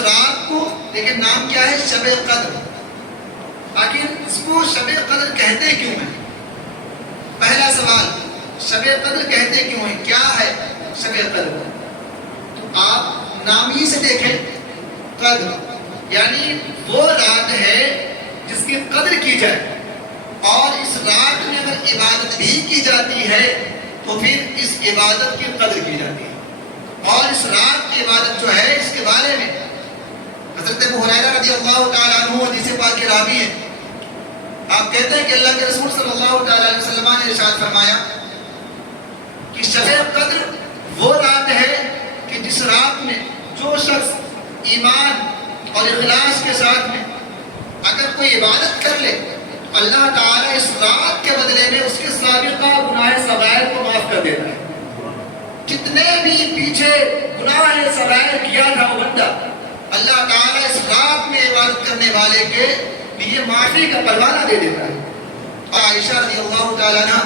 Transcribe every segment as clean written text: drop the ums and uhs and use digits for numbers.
رات کو لیکن نام کیا ہے؟ شب قدر. آخر اس کو شب قدر کہتے کیوں ہیں؟ پہلا سوال، شب قدر کہتے کیوں ہیں؟ کیا ہے شب قدر؟ تو آپ نام ہی سے دیکھیں، قدر یعنی وہ رات ہے جس کی قدر کی جائے، اور اس رات میں اگر عبادت بھی کی جاتی ہے تو پھر اس عبادت کی قدر کی جاتی ہے. اور اس رات کی عبادت جو ہے اس کے بارے میں حضرت ابو ہریرہ رضی اللہ تعالیٰ عنہ حدیث پاک کے راوی ہیں. آپ کہتے ہیں کہ اللہ کے رسول صلی اللہ تعالیٰ علیہ وسلم نے ارشاد فرمایا کہ شب قدر وہ رات ہے کہ جس رات میں جو شخص ایمان اور اخلاص کے ساتھ میں اگر کوئی عبادت کر لے تو اللہ تعالیٰ اس رات کے بدلے میں اس کے سابقہ گناہ صغائر کو معاف کر دیتا ہے. جتنے بھی پیچھے گناہ صغائر کیا تھا وہ بندہ، اللہ تعالیٰ اس رات میں عبادت کرنے والے کے لیے معافی کا پروانہ دے دیتا ہے. عائشہ رضی اللہ تعالیٰ عنہ،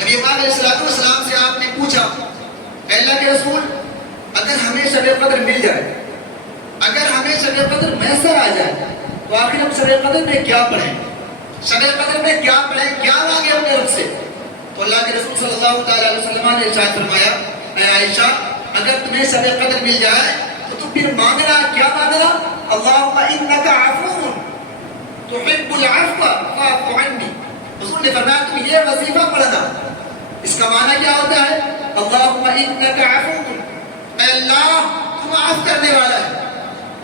نبی پاک علیہ الصلوۃ والسلام سے آپ نے پوچھا، اے اللہ کے رسول اگر ہمیں شب قدر مل جائے، اگر ہمیں شب قدر میسر آ جائے تو آخر ہم شب قدر میں کیا پڑھیں؟ شب قدر میں کیا پڑھیں؟ کیا مانگے اپنے رب سے؟ تو اللہ کے رسول صلی اللہ تعالیٰ علیہ وسلم نے ارشاد فرمایا، اے عائشہ اگر تمہیں شب قدر مل جائے تو تم پھر مانگنا، کیا مانگنا؟ اللہم انک عفو تحب العفو فاعف عنی. رسول نے فرمایا تم یہ وظیفہ پڑھنا. اس کا معنی کیا ہوتا ہے؟ اللہم انک عفو، اے اللہ تو معاف کرنے والا ہے،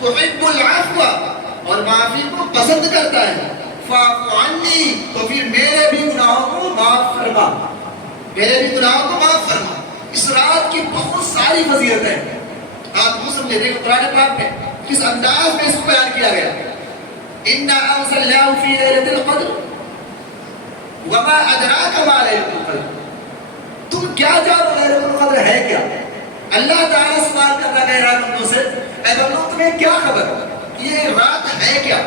تحب العفو اور معافی کو پسند کرتا ہے، فاعف عنی تو پھر میرے بھی گناہوں کو معاف فرما، میرے بھی گناہوں کو معاف فرما. اس رات کی بہت ساری فضیلتیں ہیں. آپ مسلم لے دیکھیں قرآن پاک میں کس انداز میں اس کو بیان کیا گیا. اِنَّا أَنزَلْنَاهُ فِي لَيْلَةِ الْقَدْرِ وَمَا أَدْرَاكَ مَا لَيْلَةُ الْقَدْرِ. تم کیا جانو لیلۃ القدر ہے کیا؟ اللہ تعالیٰ سوال کرتا ہے میرے بندوں سے، اے بندوں تمہیں کیا خبر، یہ رات ہے کیا،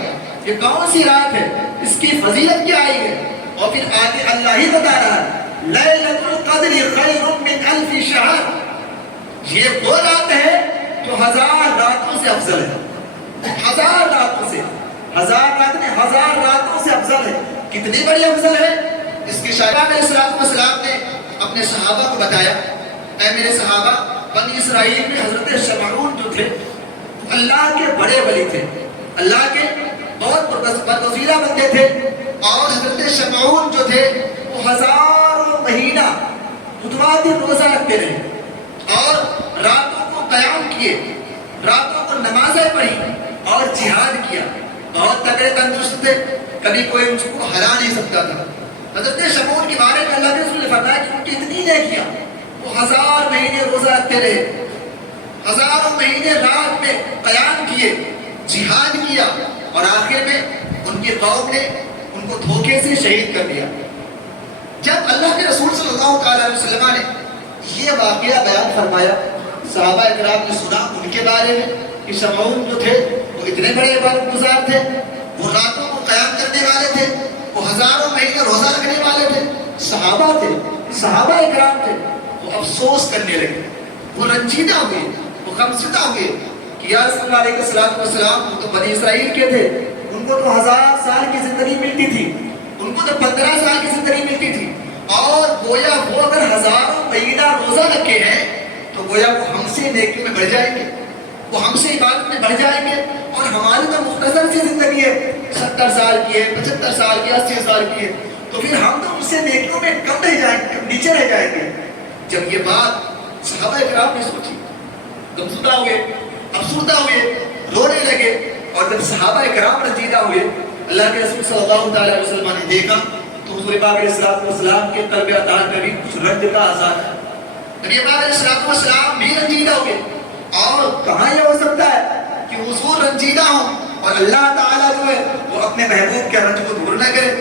یہ کون سی رات ہے، اس کی فضیلت کیا آئی ہے؟ اور پھر آگے اللہ ہی بتا رہا ہے لیلۃ القدر خیر من الف شہر. یہ وہ رات ہے جو 1000 راتوں سے افضل ہے. 1000 راتوں سے، 1000 رات نے 1000 راتوں سے افضل ہے. کتنی بڑی افضل ہے؟ اس کے شاعر علیہ السلام نے اپنے صحابہ کو بتایا، اے میرے صحابہ، بنی اسرائیل میں حضرت شمعون جو تھے اللہ کے بڑے ولی تھے، اللہ کے بہت برگزیدہ بندے تھے. اور حضرت شمعون جو تھے وہ 1000 مہینہ متواتر روزہ رکھتے رہے اور راتوں کو قیام کیے، راتوں کو نمازیں پڑھی اور جہاد کیا. بہت تگڑے تندرست تھے، کبھی کوئی ان کو ہرا نہیں سکتا تھا. حضرت شمعون کے بارے میں اللہ کے رسول نے فرمایا کہ ان کی اتنی نیکیاں، وہ 1000 مہینے روزہ رکھتے رہے، 1000 مہینے رات میں قیام کیے، جہاد کیا، اور آخر میں ان کی قوم نے ان کو دھوکے سے شہید کر دیا. جب اللہ کے رسول صلی اللہ تعالیٰ علیہ وسلم نے یہ واقعہ بیان فرمایا، صحابہ اکرام نے سنا ان کے بارے میں کہ شمعون جو تھے وہ اتنے بڑے عبادت گزار تھے، وہ راتوں کو قیام کرنے والے تھے، وہ 1000 مہینے روزہ رکھنے والے تھے، صحابہ تھے، صحابہ اکرام تھے. وہ افسوس کرنے لگے، وہ رنجیدہ ہوئے، وہ غمزدہ ہوئے کہ یا رسول اللہ علیہ السلام، وہ تو بنی اسرائیل کے تھے، ان کو تو 1000 سال کی زندگی ملتی تھی، ان کو تو 15 سال کی زندگی ملتی تھی، اور گویا وہ اگر 1000 مہینہ روزہ رکھے ہیں تو گویا وہ ہم سے نیکی میں بڑھ جائیں گے، وہ ہم سے عبادت میں بڑھ جائیں گے، اور ہماری تو مختصر سی زندگی ہے، 70 سال کی ہے، 75 سال کی، 80 سال کی ہے، تو پھر ہم تو ان سے نیکیوں میں کم رہ جائیں گے، نیچے رہ جائیں گے. جب یہ بات صحابہ اکرام نے سوچی، غمزدہ ہوئے، افسردہ ہوئے، رونے لگے. اور جب صحابہ اکرام رنجیدہ ہوئے، اللہ کے رسول صلی اللہ تعالیٰ علیہ وسلم نے دیکھا تو حضور پاک علیہ السلام کے قلب اطہار میں بھی کچھ رنج کا آثار ہے. نبی پاک علیہ السلام بھی رنجیدہ ہوئے. اور کہاں یہ ہو سکتا ہے کہ حضور رنجیدہ ہوں اور اللہ تعالیٰ جو ہے وہ اپنے محبوب کے رنج کو دور نہ کرے.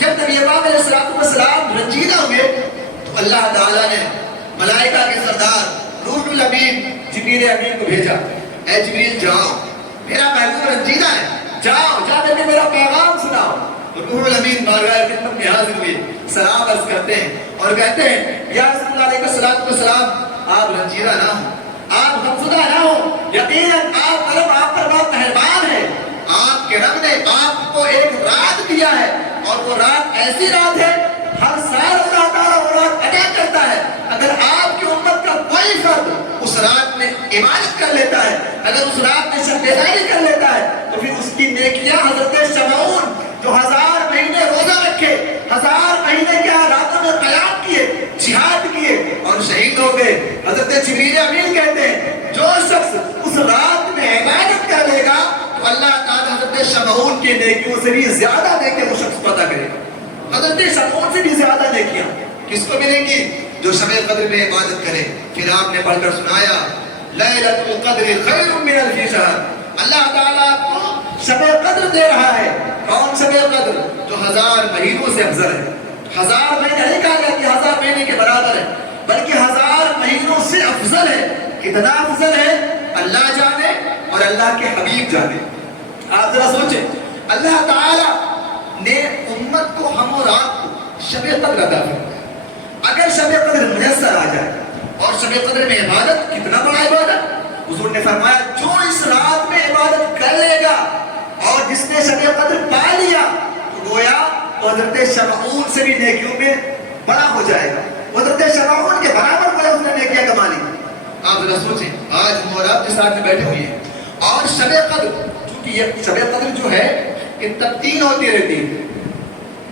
جب نبی پاک علیہ السلام رنجیدہ ہوئے تو اللہ تعالیٰ نے ملائکہ کے سردار روح الامین جبریل امین کو بھیجا، اے جبریل جاؤ، میرا محبوب رنجیدہ ہے، جاؤ جا کر کے میرا پیغام سناؤ. روح الامین بارگاہ خدمت میں حاضر ہوئے، سلام عرض کرتے ہیں اور کہتے ہیں یا رسول اللہ علیہ السلام، آپ رنجیدہ نہ ہوں، آپ غمزدہ نہ ہو، یقیناً آپ رب آپ پر بہت مہربان ہے۔ آپ کے رب نے آپ کو ایک رات دیا ہے، اور وہ رات ایسی رات ہے ہر سال اللہ تعالیٰ وہ رات ادا کرتا ہے۔ اگر آپ کی امت کا کوئی فرد اس رات میں عبادت کر لیتا ہے، اگر اس رات میں شب بیداری کر لیتا ہے، تو پھر اس کی نیکیاں حضرت شمعون جو 1000 مہینے روزہ رکھے، 1000 مہینے کے راتوں میں قیام کیے، جہاد کیے اور شہید ہو گئے، حضرت جبریل امین کہتے ہیں جو شخص اس رات میں عبادت کر لے گا تو اللہ تعالیٰ حضرت شمعون کی نیکیوں سے بھی زیادہ نیکیاں وہ شخص پتا کرے گا۔ حضرت شمعون سے بھی زیادہ نیکیاں کس کو ملیں گی؟ جو شب قدر میں عبادت کرے۔ پھر آپ نے پڑھ کر سنایا لیلۃ القدر خیر من الف شہر، اللہ تعالیٰ آپ کو شب قدر دے رہا ہے۔ کون شب قدر؟ جو 1000 مہینوں سے افضل ہے۔ 1000 مہینے نہیں کہا گیا کہ 1000 مہینے کے برابر ہے، بلکہ 1000 مہینوں سے افضل ہے۔ کتنا افضل ہے اللہ جانے اور اللہ کے حبیب جانے۔ آپ ذرا سوچیں، اللہ تعالیٰ نے امت کو، ہم اور آپ کو شب قدر عطا فرمایا۔ اگر شب قدر میسر آ جائے، اور شب قدر میں عبادت کتنا بڑا عبادت، حضور نے فرمایا جو اس رات میں عبادت کر لے گا اور جس نے شب قدر پا لیا تو گویا حضرت شمعون سے بھی نیکیوں میں بڑا ہو جائے گا، حضرت شمعون کے برابر کوئی اس نے نیکیاں کما لی۔ آپ ذرا سوچیں، آج ہم اور آپ کے ساتھ میں بیٹھے ہوئے ہیں، اور شب قدر، چونکہ یہ شب قدر جو ہے کہ تبدیل ہوتی رہتی ہے،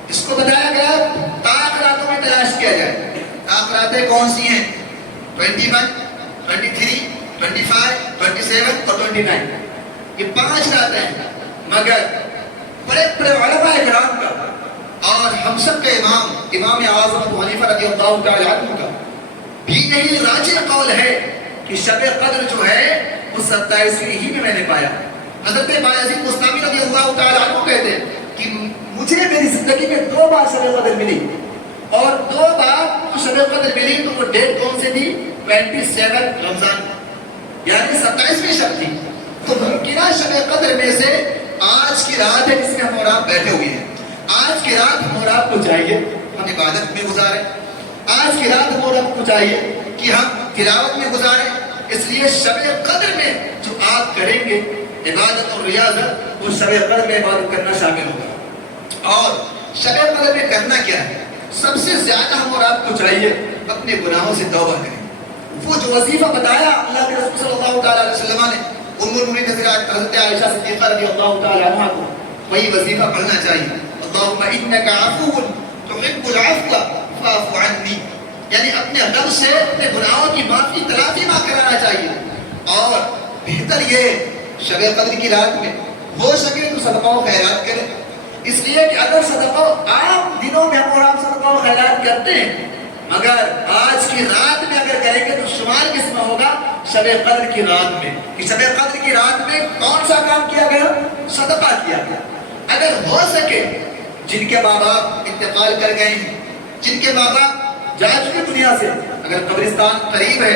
اس کو بتایا گیا طاق راتوں میں تلاش کیا جائے۔ طاق راتیں کون سی ہیں؟ 21، 23، 25، 27 اور 29، یہ 5 راتیں ہیں۔ مگر بڑے بڑے علماء کرام کا اور ہم سب کے امام اعظم ابو حنیفہ رضی اللہ تعالی عنہ کا بھی یہی راجح قول ہے کہ شب قدر جو ہے وہ 27ویں ہی میں میں نے پایا۔ حضرت بایزید بستامی رضی اللہ تعالی عنہ کہتے ہیں کہ مجھے میری زندگی میں 2 بار شب قدر ملی، اور 2 بار تو شب قدر ملی تو وہ ڈیٹ کون سے تھی؟ 27 رمضان، یعنی 27ویں شب تھی۔ تو ممکنہ شب قدر میں سے آج کی رات ہے جس میں ہم اور آپ بیٹھے ہوئے ہیں۔ آج کی رات ہم اور آپ کو چاہیے ہم عبادت میں گزاریں، آج کی رات ہم اور آپ کو چاہیے کہ ہم تلاوت میں گزاریں۔ اس لیے شب قدر میں جو آپ کریں گے عبادت اور ریاضت، وہ شب قدر میں عبادت کرنا شامل ہوگا۔ اور شب قدر میں کرنا کیا ہے؟ سب سے زیادہ ہم اور آپ کو چاہیے اپنے گناہوں سے توبہ کریں۔ وہ جو وظیفہ بتایا اللہ کے رسول صلی اللہ تعالی علیہ وسلم نے ام المؤمنین حضرت عائشہ صدیقہ رضی اللہ تعالی عنہا کو، وہی وظیفہ پڑھنا چاہیے، اللہم انک عفو تحب العفو فاعف عنی، یعنی اپنے رب سے اپنے گناہوں کی معافی تلافی ماں کرانا چاہیے۔ اور بہتر یہ شب قدر کی رات میں ہو سکے تو صدقہ و خیرات کریں، اس لیے کہ اگر صدقہ عام دنوں میں ہم اور آپ صدقہ و خیرات کرتے ہیں، مگر آج کی رات میں اگر کریں گے تو شمار کس میں ہوگا؟ شب قدر کی رات میں، کہ شب قدر کی رات میں کون سا کام کیا گیا؟ صدقہ کیا گیا۔ اگر ہو سکے جن کے ماں باپ انتقال کر گئے ہیں، جن کے ماں باپ جا چکے دنیا سے، اگر قبرستان قریب ہے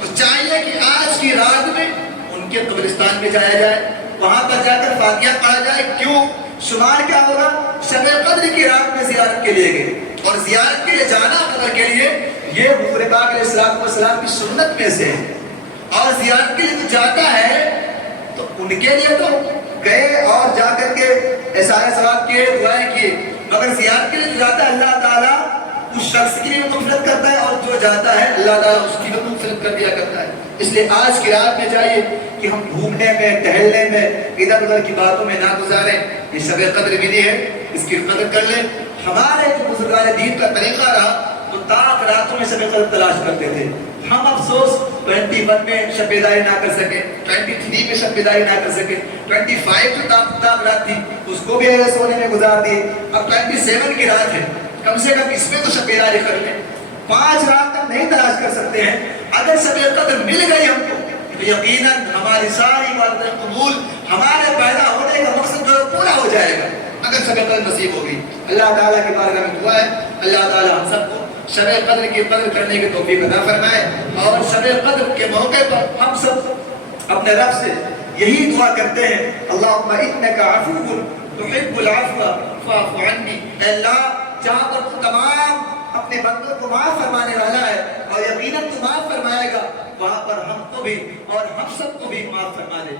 تو چاہیے کہ آج کی رات میں ان کے قبرستان میں جایا جائے، وہاں پر جا کر فاتحہ پڑھا جائے۔ کیوں؟ شمار کیا ہوگا؟ شب قدر کی رات میں زیارت کے لیے گئے، اور زیارت کے لیے جانا قبر کے لیے یہ حضور پاک علیہ السلام کی سنت میں سے ہے۔ اور زیارت کے لیے جو جاتا ہے تو ان کے لیے تو گئے اور جا کر کے احسان ثواب کیے، دعائیں کیے، مگر زیارت کے لیے جو جاتا ہے اللہ تعالیٰ اس شخص کی بھی مغفرت کرتا ہے، اور جو جاتا ہے اللہ تعالیٰ اس کی بھی مغفرت کر دیا کرتا ہے۔ اس لیے آج کی رات میں چاہیے کہ ہم گھومنے میں، ٹہلنے میں، ادھر ادھر کی باتوں میں نہ گزاریں۔ یہ شب قدر ملی ہے، اس کی قدر کر لیں۔ ہمارے جو بزرگان دین کا طریقہ رہا تو طاق راتوں میں شب قدر تلاش کرتے تھے۔ ہم افسوس 21 میں شب بیداری نہ کر سکے، 23 میں شب بیداری نہ کر سکے، 25 جو طاق رات تھی اس کو بھی ایسے سونے میں گزار دیے۔ اب 27 کی رات ہے، کم سے کم اس میں تو شب بیداری کر لیں۔ 5 رات تک نہیں تلاش کر سکتے ہیں، اگر شب قدر مل گئی ہم کو تو یقیناً ہماری ساری عبادتیں قبول، ہمارے پیدا ہونے کا مقصد جو پورا ہو جائے گا اگر شب قدر نصیب ہوگی۔ اللہ تعالیٰ کی بارگاہ میں دعا ہے اللہ تعالیٰ ہم سب کو شب قدر کی قدر کرنے کی توفیق عطا فرمائے، اور شب قدر کے موقع پر ہم سب اپنے رب سے یہی دعا کرتے ہیں، اللہم انک عفو تحب العفو فاعف عنی، اے اللہ جہاں پر تو تمام اپنے بندوں کو معاف فرمانے والا ہے، اور یقیناً تو معاف فرمائے گا، وہاں پر ہم کو بھی اور ہم سب کو بھی معاف فرما دے.